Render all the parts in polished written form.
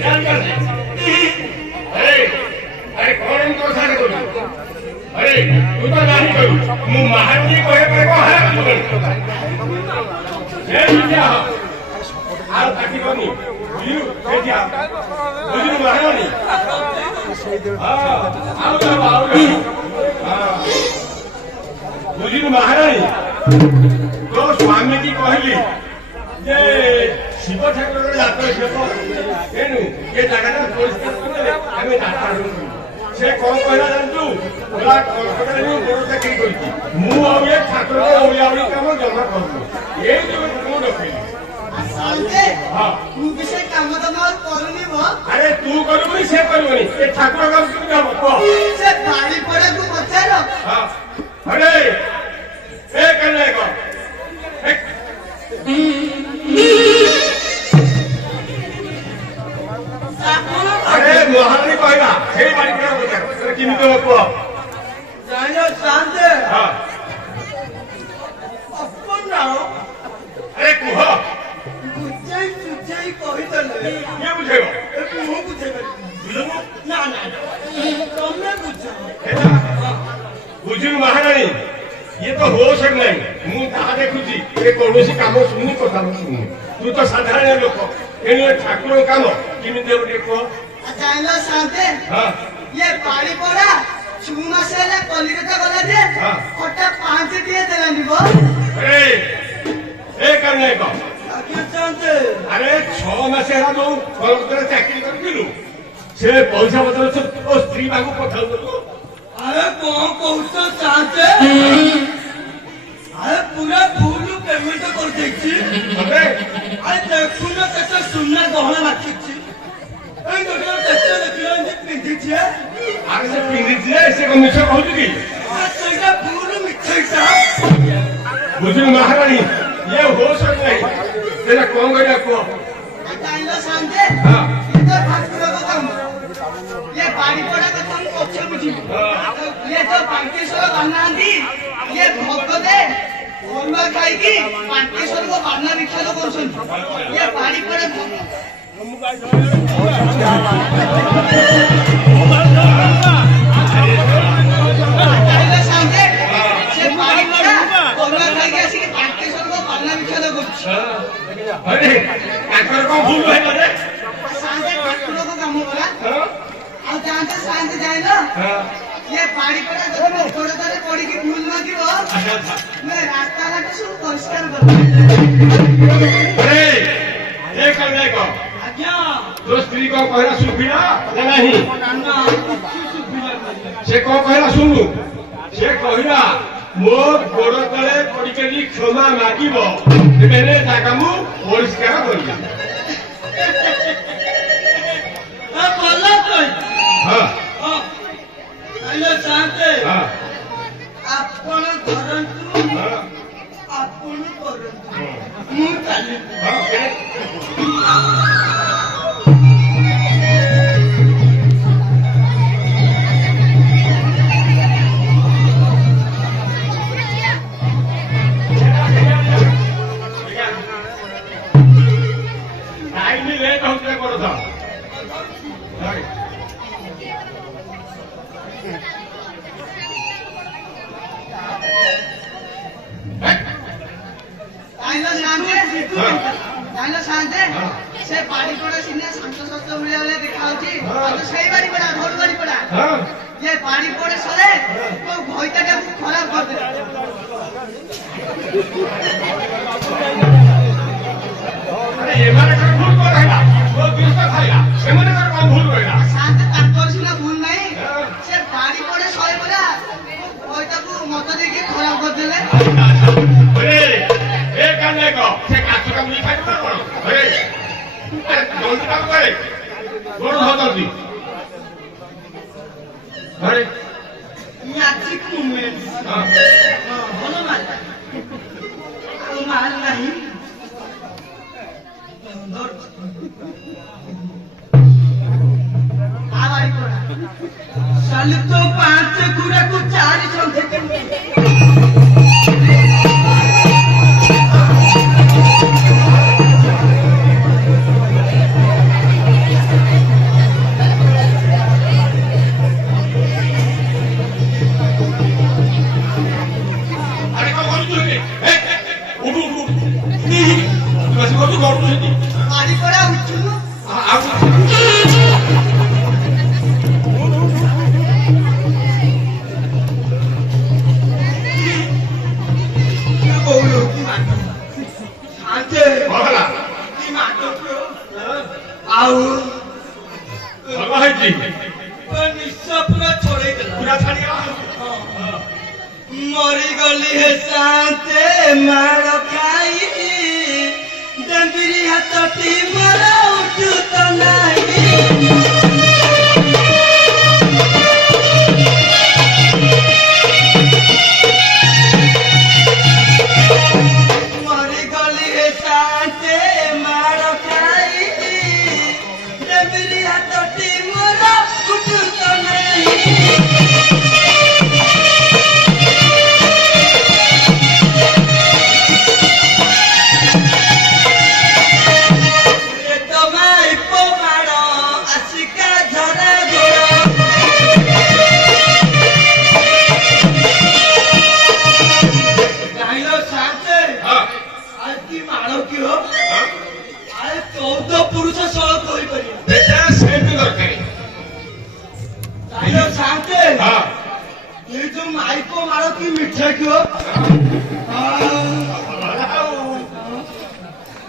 ध्यान कर दे। अरे अरे कौन तो सारे को अरे तू तो नहीं करू मु महारानी को है को है ये क्या आ ताकि बनी यू क्या बुझी महारानी हां आओ आओ हां बुझी महारानी तो स्वामी की कहली जे शिव ठाकुर जातर देखो एनु ये जगह परिष्कार करले हमें जातर से कौन कहला जानतु बोला कोलकाता में बड़ चाकरी करती मु आ ये ठाकुर को ओयावली काम जमा करलु ये जो को डकली सांते हां तू विषय काम तमार करनी बो अरे तू करबनी से करबनी ये ठाकुर काम तू जाबो को से गाड़ी पड़े तू पछारो हां अरे ए करले को अरे महारानी कहला हे बाड़ी के बोल किन तो को जानो सांते हां अपन नाओ अरे कुह बुझाई सुझाई कहि दले ये बुझेबो ए तू बुझेबे बुझबो ना ना तुमने बुझो बुझिल महारानी ये तो हो सक नहीं मु ता देखुची ये कोनोसी काम सुनी कथा सुनी तू तो साधारण लोक एने ठाकुर काम किन देव देखो जानो सांते हां ये पाड़ी पड़ा छुमासेले कलिकता गला दे हां खटा 5 दिए देलानी बो अरे ए करने को क्या सांते अरे 6 मास हेरा दो कोलकाता चाकरी करथिलु से पैसा बदल से ओ स्त्री बाबू पठाउ तो अरे कौन कहतो सांते अरे पूरा फूल पेमेंट कर देछि अरे अरे देखु ना कत सुनना गहना बाकीछि ए गोटे देखते देखियो जे पिंदी छे अरे से पिंदी छे से को मिछ कहू की आ तोरा फूल मिठाईटा बुझिल महारानी ये हो सक नहीं तेरा कौन गया को ताइलो सांते हां ये तो ठाकुर को काम ये बाड़ी पड़ा का तुम पछे बुझी ये तो पांकेश्वर बनांदी ये भक्तदे ओलवा खाई की पांकेश्वर को बारना विख्यात करछन ये बाड़ी पड़ा ताइलो सांते से बाड़ी पड़ा ओलवा खाई के आसी पांकेश्वर को बारना विख्यात करछ अरे काकर को भूल है रे सांते ठाकुर को काम होला हां आ जानते सांते जाय ना हां ये पाड़ी पड़ा तो थोड़ा थोड़ा पड़ी की भूल मांगी वो अच्छा अच्छा मैं रास्ता घाट सब परिष्कार कर अरे ये करने को आज्ञा तो स्त्री को कहला सुबिना ना नहीं नाना सुबिना से को कहला सुनु से कहला मो गोड़ तले पड़ी के क्षमा मागिबो एबेले जाका मु परिष्कार करिया आ बोला तो हां हेलो सांते हां आपण धरंतु हां आपण करंतु मु चाली हां टाइम लेट होते करो था ताइलो सांते से बाड़ी पड़ा सिने संत सत्य मिले वाले दिखाउची आ तो सही बाड़ी पड़ा घर बाड़ी पड़ा हां ये बाड़ी पड़े सले तो भइता का खराब कर दे अरे ये माने का भूल कर रहा वो बिस्ता खाया ये माने का भूल कर रहा शांत तात्पर्य सिना भूल नहीं से बाड़ी पड़े सले पड़ा भइता को मत देके खराब कर देले अरे ए करने को से काचू का मुली खाई करो अरे जल्दी काम करे गोड़ हो जल्दी अरे याची कुमेन हां बोलो मत माल नहीं आवारी पड़ा साल तो 5 गुरा को 4 संख्या मरी गली है शांते मार खाई डंबिरी हाथटी मारा उठू तो नहीं मरी गली है शांते मार खाई डंबिरी हाथटी मारा उठू तो नहीं मिठा क्यों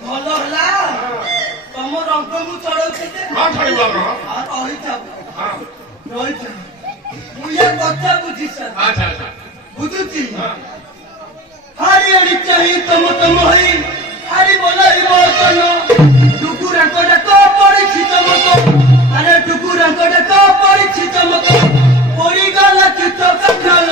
भल है तुम रंग मु चढ़ाऊे मुझे कथा बुझी बुझुची हारी चाहिए तुम तुम हई हारी बोल टुकुराक पड़ी तुमको अरे टुकुराक पड़ी तुमको पड़ी गला चित्त कखल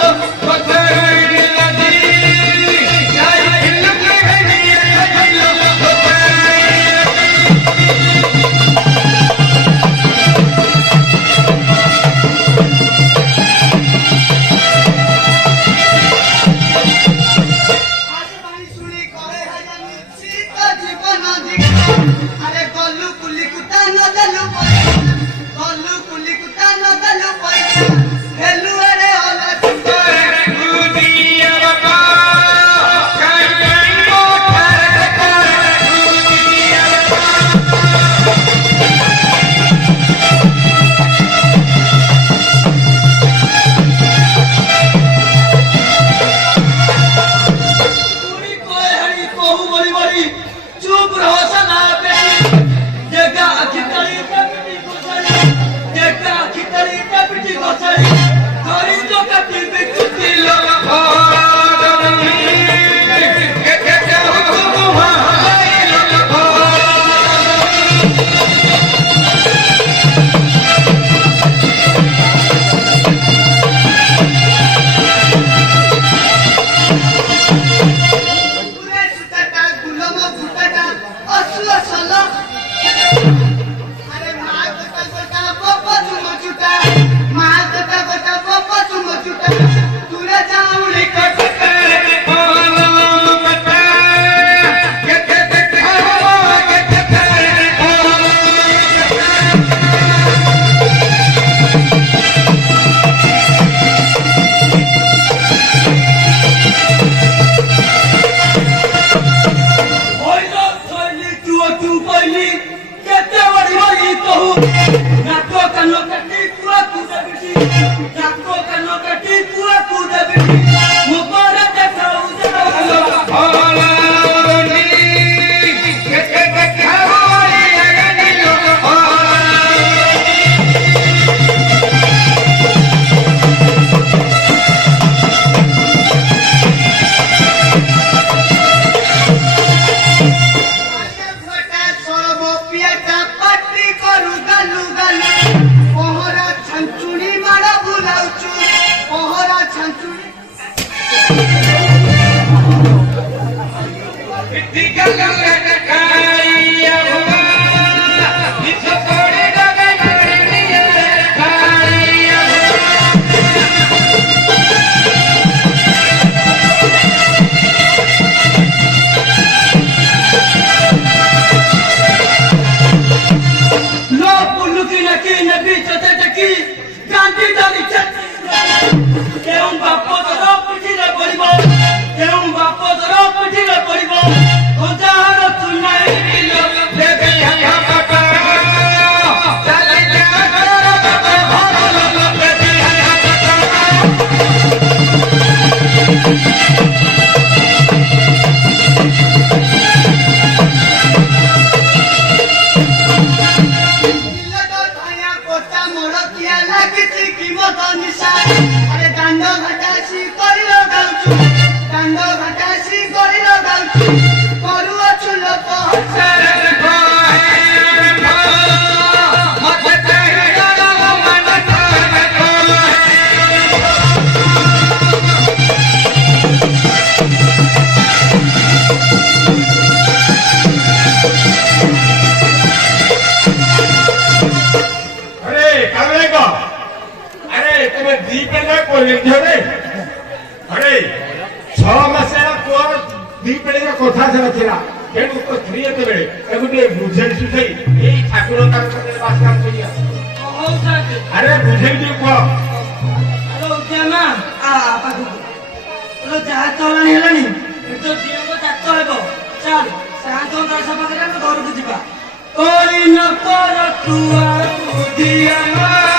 बाप पिठीरे पड़िबो ଛଅ ମାସ ହେଲା ପୁଅ ଦି ପିଢ଼ିର କଥା ସେଟା ଥିଲା ତେଣୁ ତୋ ସ୍ତ୍ରୀ ଯେତେବେଳେ ତାକୁ ଟିକେ ବୁଝେଇ ସୁଝେଇ ଏଇ ଠାକୁର ତାଙ୍କ ବାସ୍ତା କରିବା ହଉ ସାର୍ ଆରେ ବୁଝେଇ ଟିକେ କୁହ ଉଦ୍ୟାନ ପାଖକୁ ଯାହା ଚଲାଣି ହେଲାଣି ନିଜ ଝିଅଙ୍କ ଚାଷ ହେବ ଚାଲ ସାତ ଦାସ ପାଖରେ ଆମେ ଘରକୁ ଯିବା କରି ନ କର ତୁ ଆଉ ଉଦ୍ୟାନ